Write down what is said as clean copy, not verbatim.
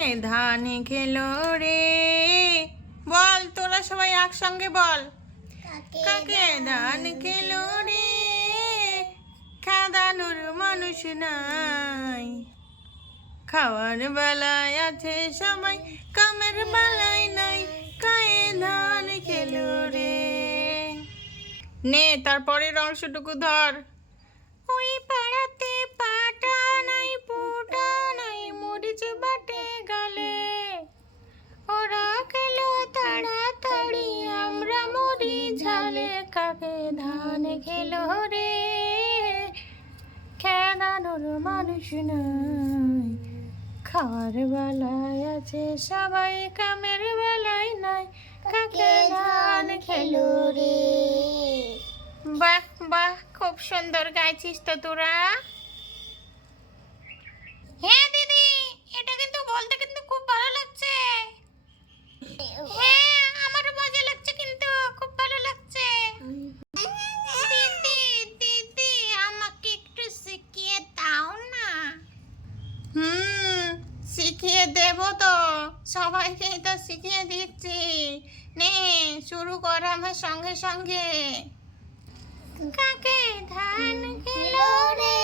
ধান খেলো রে, বল তোরা সবাই একসঙ্গে বল। কাকে ধান খেলো রে, খাদানোর মানুষ নাই, খাওয়ার বেলায় আছে সবাই, কামের বেলায় নাই, কায়ে ধান খেলো রে। নে তারপরের অংশটুকু ধর। ওই পাড়াতে পাটা নাই, পোটা নাই, মরিচ বাটে গালে, ওরা খেলো তাড়াতাড়ি, আমরা মরি ঝালে, কাকে ধান খেলো রে, খেদানোর মানুষ নাই, খাওয়ার বেলায় আছে সবাই, কামের বেলায় নাই, কাকে ধান খেলো রে। বাহ বাহ, খুব সুন্দর গাইছিস তো তোরা। হ্যাঁ দিদি, এটা কিন্তু বলতে কিন্তু খুব ভালো লাগছে। হ্যাঁ আমারও মজা লাগছে, কিন্তু খুব ভালো লাগছে। দিদি দিদি, আমাকে একটু শিখিয়ে দাও না। শিখিয়ে দেব তো, সবাইকেই তো শিখিয়ে দিচ্ছি। নে শুরু কর আমার সঙ্গে সঙ্গে। কাকে ধান খেলো রে,